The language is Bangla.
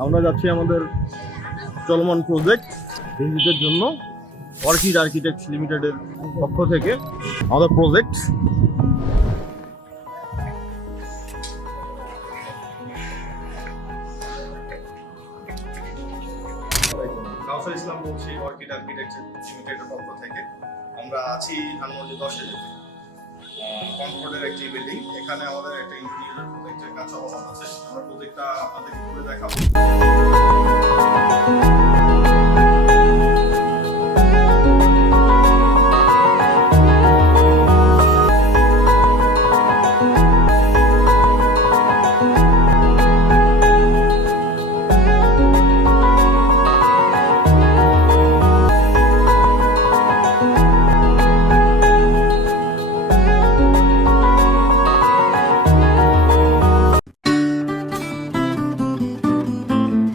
আমরা যাচ্ছি আমাদের চলমান প্রজেক্ট ভিজিটের জন্য অর্কিড আর্কিটেক্টস লিমিটেডের পক্ষ থেকে আমাদের প্রজেক্ট। কাউসার ইসলাম বলছি অর্কিড আর্কিটেক্টস লিমিটেডের পক্ষ থেকে। আমরা আছি ধানমন্ডি 10-এ কনকর্ডের একটি বিল্ডিং। এখানে আমাদের একটা ইঞ্জিনিয়ারিং প্রজেক্টের কাজ চলমান আছে। আমরা প্রজেক্টটা আপনাদেরকে ঘুরে দেখাবো।